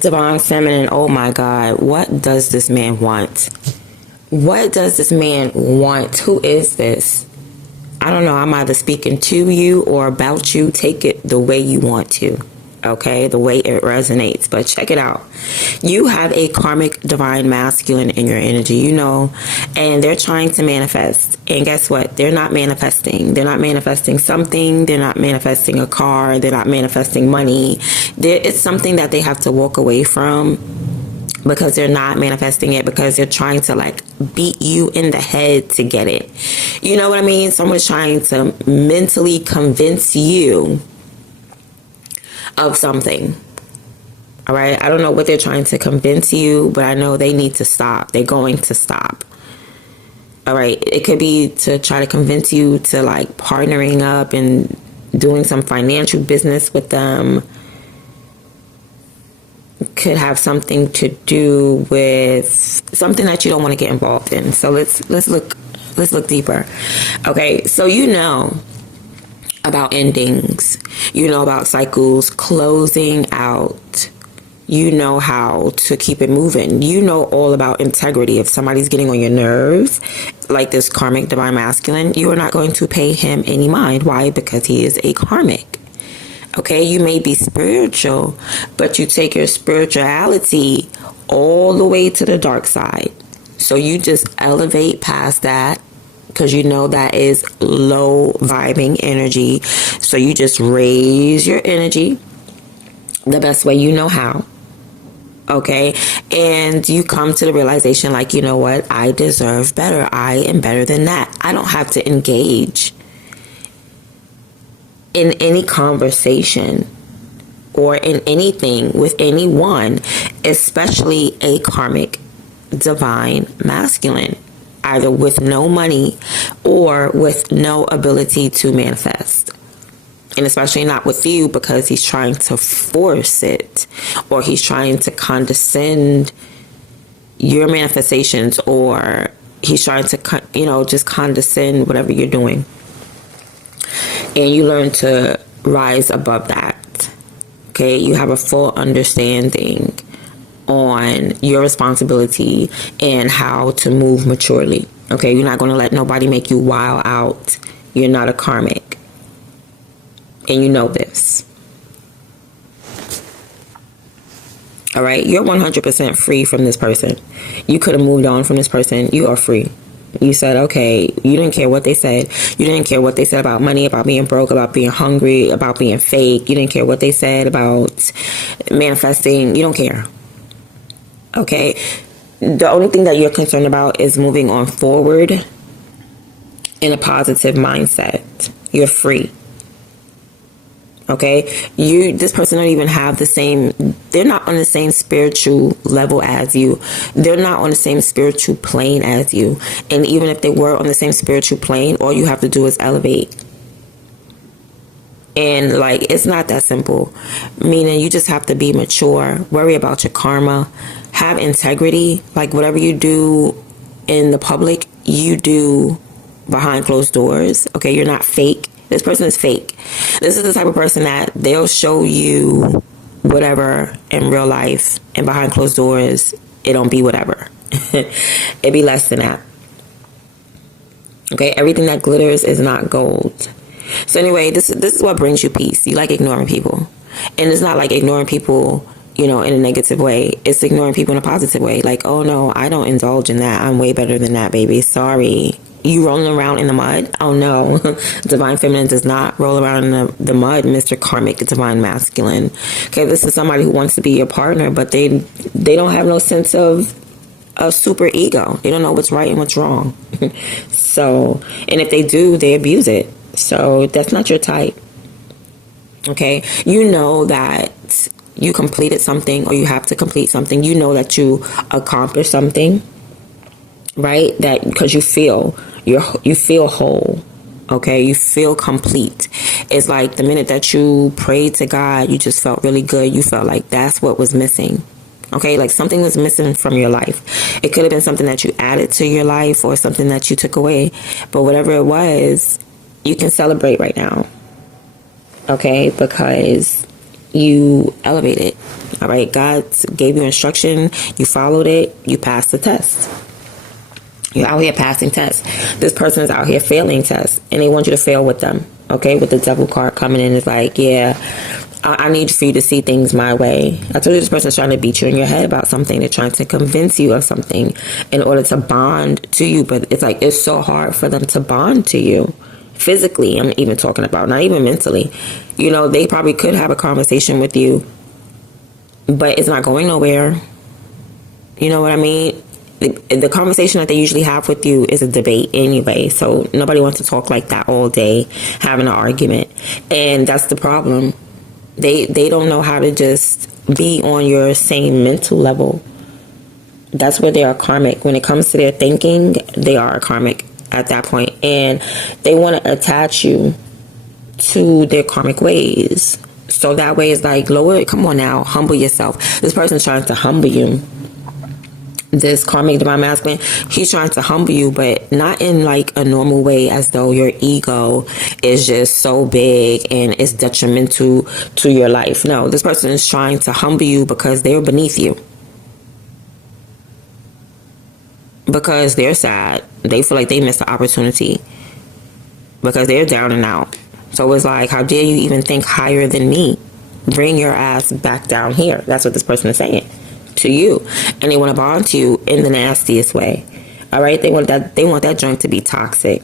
Divine Feminine, oh my God, what does this man want? What does this man want? Who is this? I don't know. I'm either speaking to you or about you. Take it the way you want to. Okay, the way it resonates. But check it out. You have a karmic divine masculine in your energy, you know, and they're trying to manifest. And guess what? They're not manifesting. They're not manifesting something. They're not manifesting a car. They're not manifesting money. It's something that they have to walk away from because they're not manifesting it, because they're trying to like beat you in the head to get it. You know what I mean? Someone's trying to mentally convince you of something. All right. I don't know what they're trying to convince you, but I know they need to stop. They're going to stop. All right. It could be to try to convince you to like partnering up and doing some financial business with them. Could have something to do with something that you don't want to get involved in. So let's look deeper. Okay. So you know about endings, you know about cycles closing out, you know how to keep it moving, you know all about integrity. If somebody's getting on your nerves, like this karmic divine masculine, you are not going to pay him any mind. Why? Because he is a karmic. Okay, you may be spiritual, but you take your spirituality all the way to the dark side. So you just elevate past that, because you know that is low vibing energy. So you just raise your energy the best way you know how. Okay. And you come to the realization like, you know what? I deserve better. I am better than that. I don't have to engage in any conversation or in anything with anyone, especially a karmic divine masculine, either with no money or with no ability to manifest. And especially not with you, because he's trying to force it, or he's trying to condescend your manifestations, or he's trying to, just condescend whatever you're doing. And you learn to rise above that. Okay, you have a full understanding on your responsibility and how to move maturely. Okay, you're not going to let nobody make you wild out. You're not a karmic. And you know this. All right, you're 100% free from this person. You could have moved on from this person. You are free. You said, okay, you didn't care what they said. You didn't care what they said about money, about being broke, about being hungry, about being fake. You didn't care what they said about manifesting. You don't care. Okay. The only thing that you're concerned about is moving on forward in a positive mindset. You're free. Okay, this person don't even have the same, they're not on the same spiritual level as you. They're not on the same spiritual plane as you. And even if they were on the same spiritual plane, all you have to do is elevate. And like, it's not that simple. Meaning you just have to be mature, worry about your karma, have integrity. Like whatever you do in the public, you do behind closed doors. Okay, you're not fake. This person is fake. This is the type of person that they'll show you whatever in real life, and behind closed doors, it don't be whatever. It be less than that. Okay, everything that glitters is not gold. So anyway, this is what brings you peace. You like ignoring people. And it's not like ignoring people, in a negative way. It's ignoring people in a positive way. Like, oh no, I don't indulge in that. I'm way better than that, baby. Sorry. You rolling around in the mud? Oh no. Divine Feminine does not roll around in the mud, Mr. Karmic Divine Masculine. Okay, this is somebody who wants to be your partner, but they don't have no sense of super ego. They don't know what's right and what's wrong. So, and if they do, they abuse it. So that's not your type. Okay, you know that you completed something, or you have to complete something. You know that you accomplished something, right? That because you feel whole. Okay, you feel complete. It's like the minute that you prayed to God, you just felt really good. You felt like that's what was missing. Okay, like something was missing from your life. It could have been something that you added to your life or something that you took away. But whatever it was, you can celebrate right now. Okay, because you elevated. All right, God gave you instruction, you followed it, you passed the test. You're out here passing tests. This person is out here failing tests, and they want you to fail with them. Okay, with the devil card coming in, it's like, yeah, I need for you to see things my way. I told you this person's trying to beat you in your head about something. They're trying to convince you of something in order to bond to you. But it's like, it's so hard for them to bond to you. Physically, I'm even talking about, not even mentally. You know, they probably could have a conversation with you, but it's not going nowhere. You know what I mean? The conversation that they usually have with you is a debate anyway. So nobody wants to talk like that all day, having an argument. And that's the problem. They don't know how to just be on your same mental level. That's where they are karmic. When it comes to their thinking, they are karmic at that point. And they want to attach you to their karmic ways. So that way it's like, lower it. Come on now, humble yourself. This person's trying to humble you. This karmic divine masculine, he's trying to humble you, but not in like a normal way, as though your ego is just so big and it's detrimental to your life. No, this person is trying to humble you because they're beneath you. Because they're sad. They feel like they missed the opportunity. Because they're down and out. So it's like, how dare you even think higher than me? Bring your ass back down here. That's what this person is saying to you. And they want to bond to you in the nastiest way. All right, they want that joint to be toxic.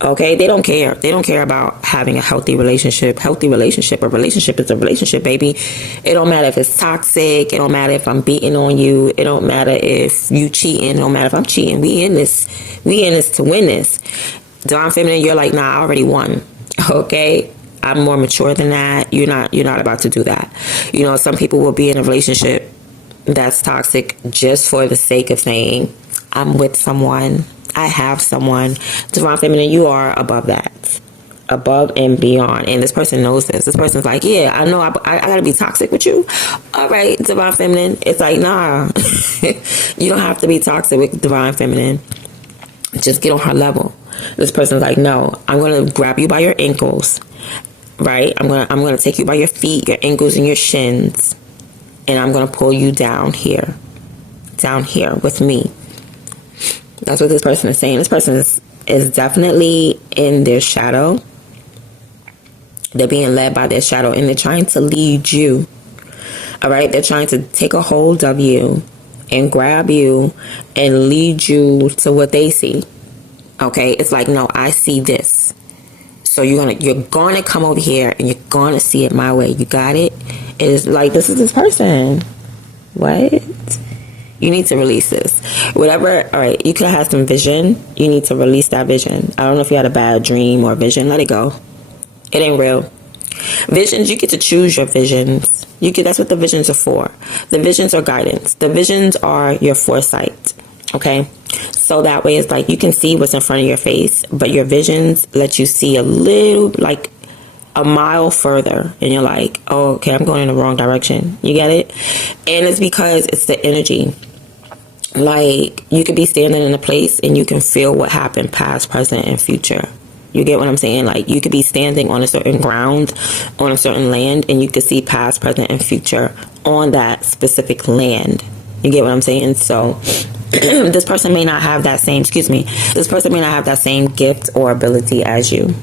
Okay, they don't care. They don't care about having a healthy relationship. A relationship is a relationship, baby. It don't matter if it's toxic. It don't matter if I'm beating on you. It don't matter if you cheating. It don't matter if I'm cheating. We in this to win this. Divine feminine, you're like, nah, I already won. Okay, I'm more mature than that. You're not about to do that. You know, some people will be in a relationship that's toxic just for the sake of saying, I'm with someone, I have someone. Divine feminine, you are above that, above and beyond. And this person knows this. This person's like, yeah, I know I gotta be toxic with you. All right, divine feminine. It's like, nah, you don't have to be toxic with divine feminine. Just get on her level. This person's like, no, I'm gonna grab you by your ankles, right? I'm gonna take you by your feet, your ankles, and your shins. And I'm going to pull you down here with me. That's what this person is saying. This person is definitely in their shadow. They're being led by their shadow, and they're trying to lead you. All right? They're trying to take a hold of you and grab you and lead you to what they see. Okay? It's like, no, I see this. So you're gonna come over here and you're gonna see it my way. You got it? It is like, this is this person. What? You need to release this. Whatever. All right. You could have some vision. You need to release that vision. I don't know if you had a bad dream or vision. Let it go. It ain't real. Visions, you get to choose your visions. That's what the visions are for. The visions are guidance. The visions are your foresight. Okay? So that way it's like you can see what's in front of your face, but your visions let you see a little, like a mile further, and you're like, oh, okay, I'm going in the wrong direction. You get it? And it's because it's the energy. Like, you could be standing in a place and you can feel what happened past, present, and future. You get what I'm saying? Like, you could be standing on a certain ground, on a certain land, and you could see past, present, and future on that specific land. You get what I'm saying? So this person may not have that same, this person may not have that same gift or ability as you,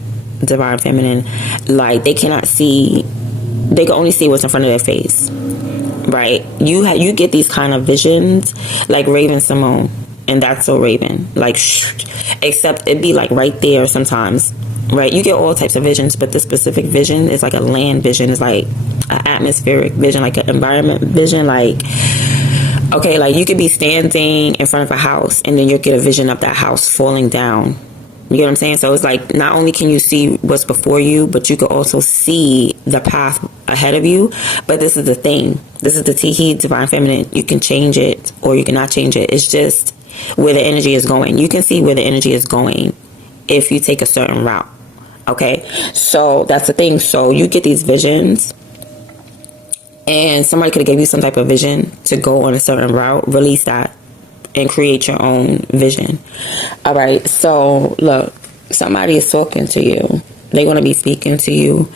divine feminine. Like, they cannot see, they can only see what's in front of their face, right? You get these kind of visions like Raven Simone, and that's so Raven, like, except it'd be like right there sometimes, right? You get all types of visions, but this specific vision is like a land vision. It's like an atmospheric vision, like an environment vision. Like, okay, like you could be standing in front of a house and then you'll get a vision of that house falling down. You know what I'm saying? So it's like, not only can you see what's before you, but you could also see the path ahead of you. But this is the thing. This is the T-He, divine feminine. You can change it or you cannot change it. It's just where the energy is going. You can see where the energy is going if you take a certain route. Okay? So that's the thing. So you get these visions, and somebody could have gave you some type of vision to go on a certain route. Release that and create your own vision. All right. So look, somebody is talking to you. They're going to be speaking to you.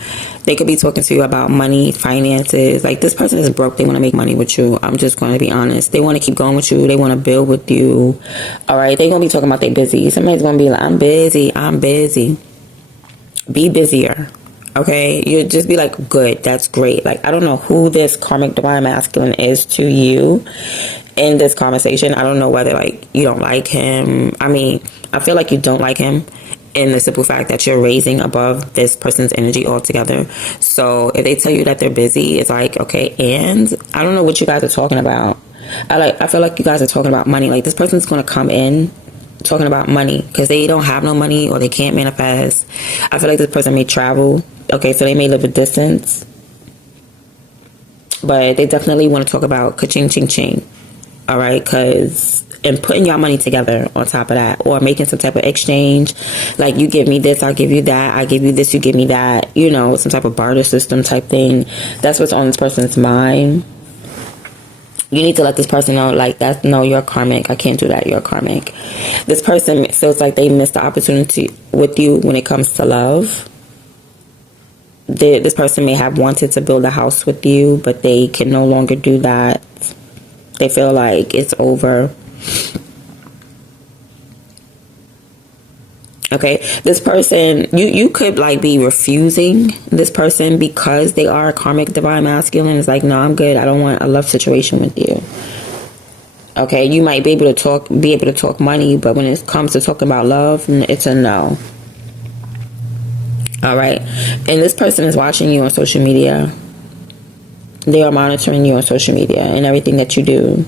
They could be talking to you about money, finances. Like, this person is broke. They want to make money with you. I'm just going to be honest. They want to keep going with you. They want to build with you. All right. They're going to be talking about they busy. Somebody's going to be like, I'm busy. I'm busy. Be busier. Okay. You just be like, good. That's great. Like, I don't know who this karmic divine masculine is to you in this conversation. I don't know whether, like, you don't like him. I mean, I feel like you don't like him, in the simple fact that you're raising above this person's energy altogether. So if they tell you that they're busy, it's like, okay, and I don't know what you guys are talking about. I feel like you guys are talking about money. Like, this person's going to come in talking about money because they don't have no money or they can't manifest. I feel like this person may travel. Okay, so they may live a distance, but they definitely want to talk about ka-ching, ching, ching. All right, and putting your money together on top of that, or making some type of exchange, like, you give me this, I'll give you that, I give you this, you give me that, you know, some type of barter system type thing. That's what's on this person's mind. You need to let this person know, like, that's, no, you're karmic. I can't do that. You're karmic. This person feels like they missed the opportunity with you when it comes to love. This person may have wanted to build a house with you, but they can no longer do that. They feel like it's over. Okay, this person, you could, like, be refusing this person because they are a karmic divine masculine. It's like, no, I'm good. I don't want a love situation with you. Okay, you might be able to talk money, but when it comes to talking about love, it's a no. All right, and this person is watching you on social media. They are monitoring you on social media and everything that you do.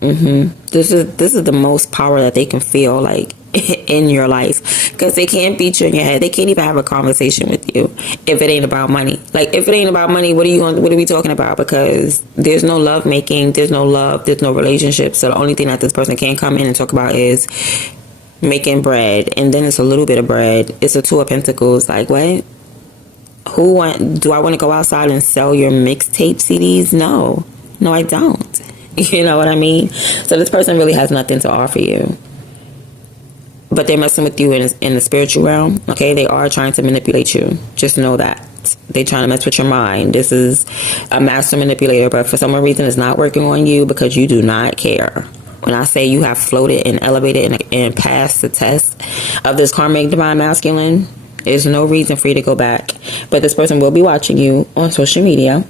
This is the most power that they can feel, like, in your life, because they can't beat you in your head. They can't even have a conversation with you if it ain't about money. Like, if it ain't about money, what are we talking about? Because there's no love making, there's no love, there's no relationship. So the only thing that this person can come in and talk about is making bread, and then it's a little bit of bread. It's a Two of Pentacles. Like, what? Do I want to go outside and sell your mixtape CDs? No, I don't. You know what I mean? So this person really has nothing to offer you. But they're messing with you in the spiritual realm. Okay? They are trying to manipulate you. Just know that. They're trying to mess with your mind. This is a master manipulator. But for some reason, it's not working on you because you do not care. When I say you have floated and elevated and passed the test of this karmic divine masculine, there's no reason for you to go back. But this person will be watching you on social media.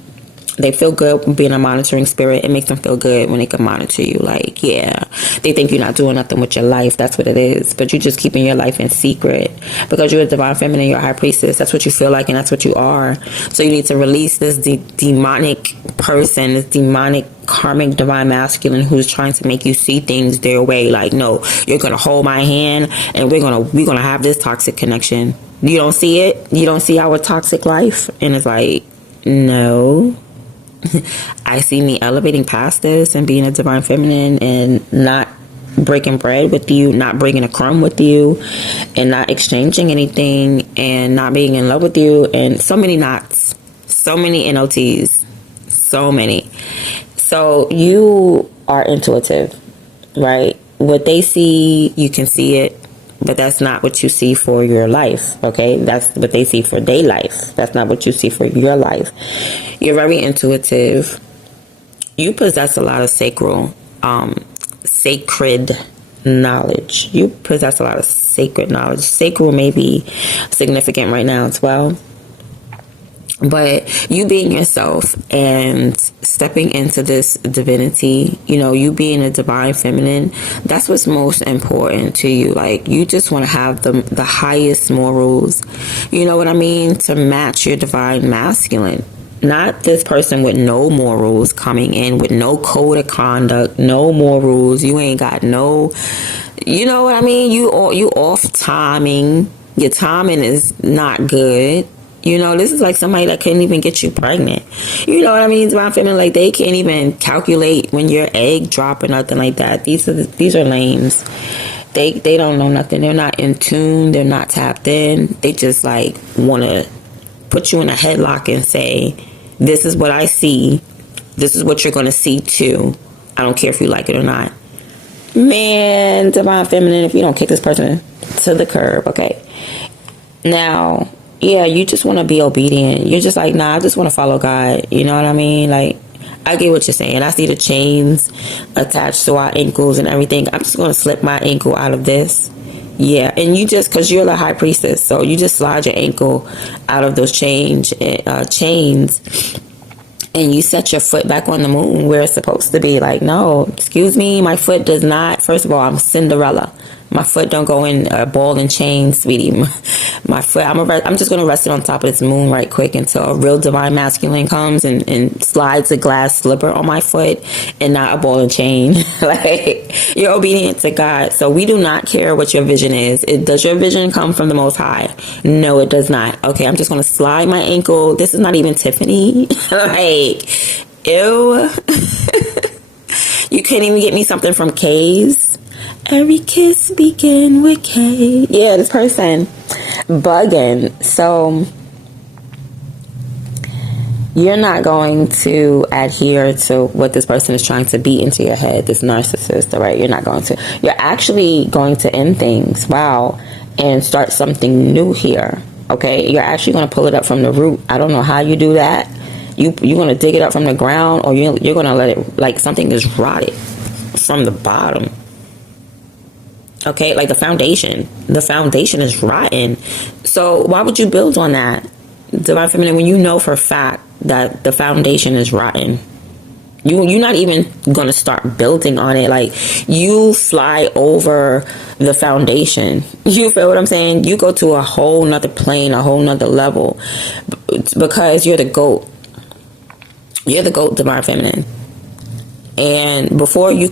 They feel good being a monitoring spirit. It makes them feel good when they can monitor you. Like, yeah, they think you're not doing nothing with your life. That's what it is. But you're just keeping your life in secret because you're a divine feminine. You're a high priestess. That's what you feel like, and that's what you are. So you need to release this demonic person, this demonic karmic divine masculine who's trying to make you see things their way. Like, no, you're gonna hold my hand, and we're gonna have this toxic connection. You don't see it. You don't see our toxic life, and it's like, no. I see me elevating past this and being a divine feminine and not breaking bread with you, not breaking a crumb with you, and not exchanging anything, and not being in love with you, and so many knots, so many NOTs, so many. So you are intuitive, right? What they see, you can see it. But that's not what you see for your life, okay? That's what they see for their life. That's not what you see for your life. You're very intuitive. You possess a lot of sacred knowledge. You possess a lot of sacred knowledge. Sacral may be significant right now as well. But you being yourself and stepping into this divinity, you being a divine feminine, that's what's most important to you. Like, you just want to have the highest morals, you know what I mean, to match your divine masculine. Not this person with no morals coming in with no code of conduct, no morals. You ain't got no, you know what I mean? You off timing. Your timing is not good. This is like somebody that couldn't even get you pregnant. You know what I mean? Divine feminine, like, they can't even calculate when your egg drop or nothing like that. These are lames. They don't know nothing. They're not in tune. They're not tapped in. They just, like, want to put you in a headlock and say, this is what I see. This is what you're going to see too. I don't care if you like it or not. Man, divine feminine, if you don't kick this person to the curb, okay? Now, Yeah, you just want to be obedient. You're just like, nah, I just want to follow God. You know what I mean? Like, I get what you're saying. I see the chains attached to our ankles and everything. I'm just going to slip my ankle out of this. Yeah, and you just, because you're the high priestess, so you just slide your ankle out of those chains, and you set your foot back on the moon where it's supposed to be. Like, no, excuse me, my foot does not. First of all, I'm Cinderella. My foot don't go in a ball and chain, sweetie. My foot, I'm just going to rest it on top of this moon right quick until a real divine masculine comes and slides a glass slipper on my foot and not a ball and chain. Like, you're obedient to God. So we do not care what your vision is. Does your vision come from the Most High? No, it does not. Okay, I'm just going to slide my ankle. This is not even Tiffany. Like, ew. You can't even get me something from K's. Every kiss begin with K. Yeah, this person bugging. So you're not going to adhere to what this person is trying to beat into your head, this narcissist, all right? You're not going to. You're actually going to end things, wow, and start something new here, okay? You're actually going to pull it up from the root. I don't know how you do that. You're going to dig it up from the ground, or you're going to let it, like something is rotted from the bottom. Okay, like the foundation is rotten. So why would you build on that, Divine Feminine, when you know for a fact that the foundation is rotten? You're not even gonna start building on it. Like, you fly over the foundation. You feel what I'm saying? You go to a whole nother plane, a whole nother level, because you're the GOAT. You're the GOAT, Divine Feminine. And before you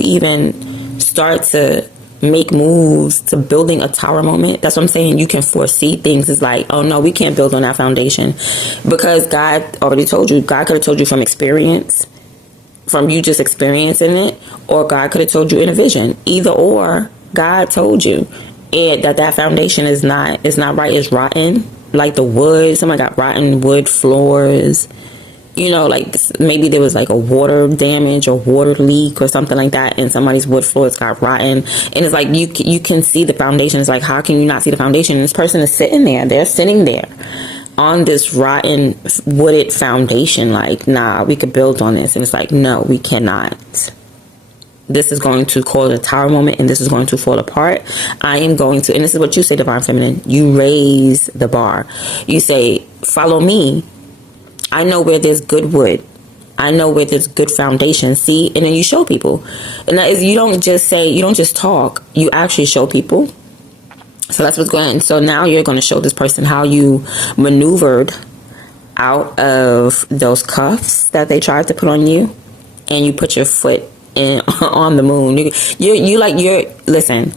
even start to make moves to building a tower moment, that's what I'm saying, you can foresee things. It's like, oh no, we can't build on that foundation, because God already told you. God could have told you from experience, from you just experiencing it, or God could have told you in a vision. Either or, God told you, and that foundation is not right, it's rotten. Like the wood, someone got rotten wood floors. You know, like maybe there was like a water damage or water leak or something like that, and somebody's wood floors got rotten. And it's like you can see the foundation. It's like, how can you not see the foundation? And this person is sitting there. They're sitting there on this rotten wooded foundation. Like, nah, we could build on this. And it's like, no, we cannot. This is going to cause a tower moment, and this is going to fall apart. I am going to, and this is what you say, Divine Feminine, you raise the bar. You say, follow me. I know where there's good wood. I know where there's good foundation. See? And then you show people. And that is, you don't just talk. You actually show people. So that's what's going on. So now you're going to show this person how you maneuvered out of those cuffs that they tried to put on you. And you put your foot on the moon. Listen,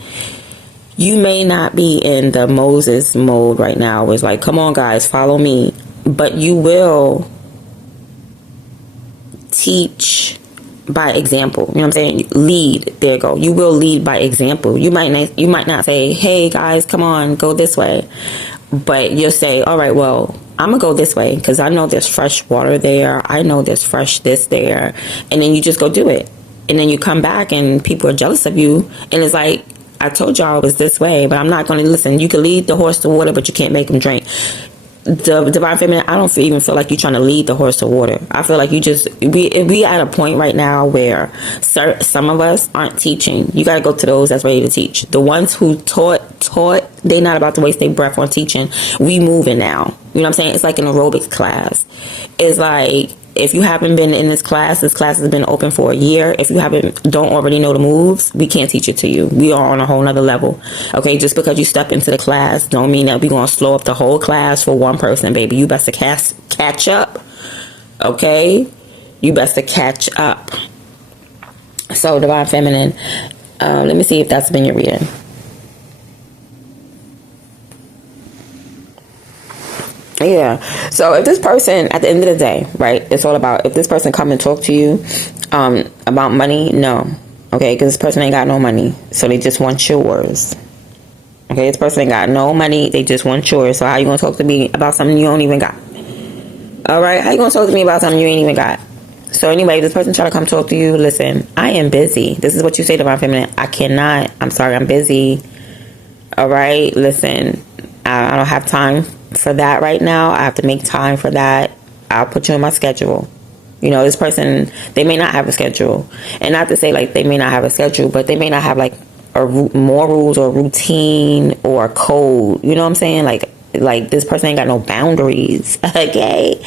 you may not be in the Moses mode right now. It's like, come on guys, follow me. But you will teach by example. You know what I'm saying? Lead. There you go. You will lead by example. You might not say, hey guys, come on, go this way. But you'll say, all right, well, I'm going to go this way because I know there's fresh water there. I know there's fresh this there. And then you just go do it. And then you come back and people are jealous of you. And it's like, I told y'all it was this way, but I'm not going to listen. You can lead the horse to water, but you can't make him drink. The Divine Feminine, I don't even feel like you're trying to lead the horse to water. I feel like we at a point right now where some of us aren't teaching. You got to go to those that's ready to teach. The ones who taught, they not about to waste their breath on teaching. We moving now. You know what I'm saying? It's like an aerobics class. It's like, if you haven't been in this class has been open for a year. If you don't already know the moves, we can't teach it to you. We are on a whole nother level. Okay, just because you step into the class don't mean that we're going to slow up the whole class for one person, baby. You best to catch up. Okay? You best to catch up. So, Divine Feminine, let me see if that's been your reading. Yeah. So if this person, at the end of the day, right, it's all about, if this person come and talk to you about money, no. Okay, because this person ain't got no money. So they just want yours. Okay, this person ain't got no money. They just want yours. So how you going to talk to me about something you don't even got? All right, how you going to talk to me about something you ain't even got? So anyway, this person try to come talk to you. Listen, I am busy. This is what you say to my feminine. I cannot. I'm sorry, I'm busy. All right, listen, I don't have time for that right now. I have to make time for that. I'll put you on my schedule. You know, this person, they may not have a schedule. And not to say, like, they may not have a schedule, but they may not have, like, morals or routine or code. You know what I'm saying? Like this person ain't got no boundaries. Okay?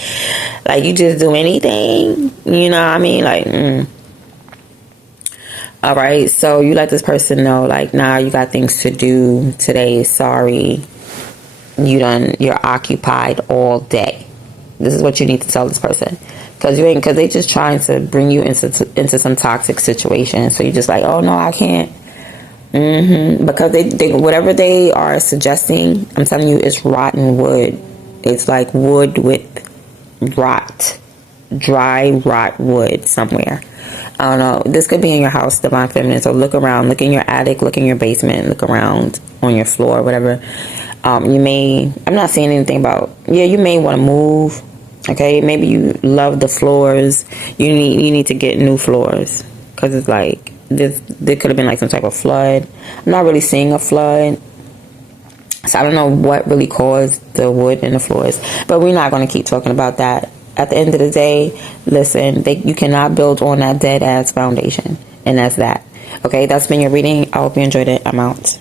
Like, you just do anything. You know what I mean? Like, All right, so you let this person know, like, nah, you got things to do today. Sorry. You're occupied all day. This is what you need to tell this person. Because they just trying to bring you into some toxic situation. So you're just like, oh no, I can't. Because they whatever they are suggesting, I'm telling you, it's rotten wood. It's like wood with rot, dry rot wood somewhere. I don't know. This could be in your house, divine feminine. So look around, look in your attic, look in your basement, look around on your floor, whatever. I'm not saying anything about, you may want to move. Okay, maybe you love the floors. You need to get new floors, because it's like there could have been like some type of flood. I'm not really seeing a flood, so I don't know what really caused the wood in the floors. But we're not going to keep talking about that. At the end of the day, listen, you cannot build on that dead ass foundation, and that's that. Okay, that's been your reading. I hope you enjoyed it. I'm out.